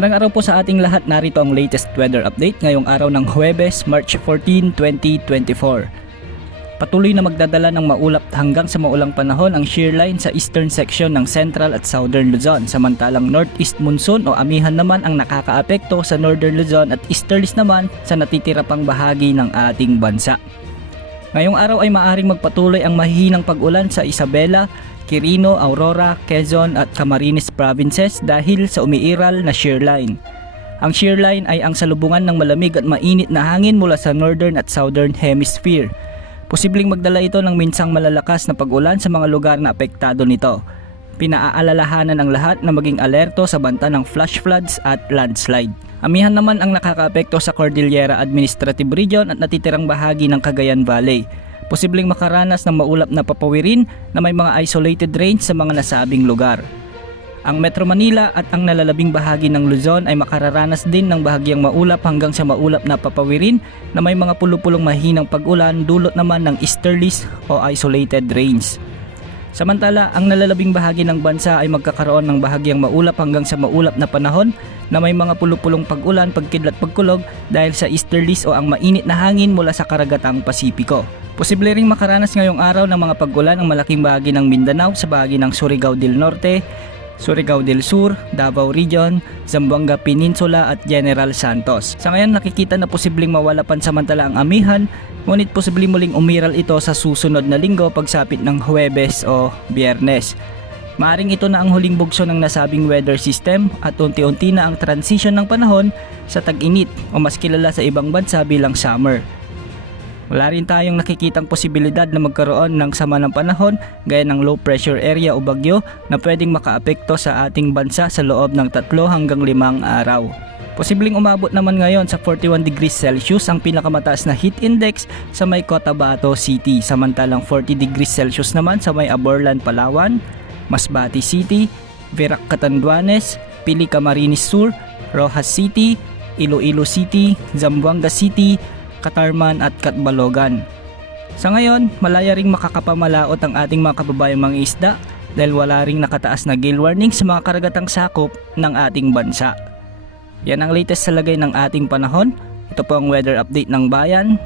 Magandang araw po sa ating lahat. Narito ang latest weather update ngayong araw ng Huwebes, March 14, 2024. Patuloy na magdadala ng maulap hanggang sa maulang panahon ang shear line sa eastern section ng Central at Southern Luzon, samantalang northeast monsoon o amihan naman ang nakakaapekto sa Northern Luzon at easterlies naman sa natitira pang bahagi ng ating bansa. Ngayong araw ay maaring magpatuloy ang mahihinang pag-ulan sa Isabela, Quirino, Aurora, Quezon at Camarines provinces dahil sa umiiral na shear line. Ang shear line ay ang salubungan ng malamig at mainit na hangin mula sa northern at southern hemisphere. Posibleng magdala ito ng minsang malalakas na pag-ulan sa mga lugar na apektado nito. Pinaaalalahanan ang lahat na maging alerto sa banta ng flash floods at landslide. Amihan naman ang nakakaapekto sa Cordillera Administrative Region at natitirang bahagi ng Cagayan Valley. Posibleng makaranas ng maulap na papawirin na may mga isolated rains sa mga nasabing lugar. Ang Metro Manila at ang nalalabing bahagi ng Luzon ay makararanas din ng bahagyang maulap hanggang sa maulap na papawirin na may mga pulupulong mahinang pag-ulan dulot naman ng easterlies o isolated rains. Samantala, ang nalalabing bahagi ng bansa ay magkakaroon ng bahagyang maulap hanggang sa maulap na panahon na may mga pulupulong pag-ulan, pagkidlat, pagkulog dahil sa easterlies o ang mainit na hangin mula sa karagatang Pasipiko. Posible ring makaranas ngayong araw ng mga pag-ulan ang malaking bahagi ng Mindanao sa bahagi ng Surigao del Norte, Surigao del Sur, Davao Region, Zamboanga Peninsula at General Santos. Sa ngayon nakikita na posibleng mawala pansamantala ang amihan, ngunit posibleng muling umiral ito sa susunod na linggo pagsapit ng Huwebes o Biyernes. Maaring ito na ang huling bugso ng nasabing weather system at unti-unti na ang transition ng panahon sa tag-init o mas kilala sa ibang bansa bilang summer. Wala rin tayong nakikitang posibilidad na magkaroon ng sama ng panahon gaya ng low pressure area o bagyo na pwedeng makaapekto sa ating bansa sa loob ng 3 hanggang 5 araw. Posibleng umabot naman ngayon sa 41 degrees Celsius ang pinakamataas na heat index sa may Cotabato City, samantalang 40 degrees Celsius naman sa may Aborlan, Palawan, Masbate City, Verac, Catanduanes, Pili, Camarines Sur, Rojas City, Iloilo City, Zamboanga City, Catarman at Catbalogan. Sa ngayon, malaya ring makakapamalaot ang ating mga kababayang mga isda dahil wala ring nakataas na gale warning sa mga karagatang sakop ng ating bansa. Yan ang latest sa lagay ng ating panahon. Ito po ang weather update ng bayan.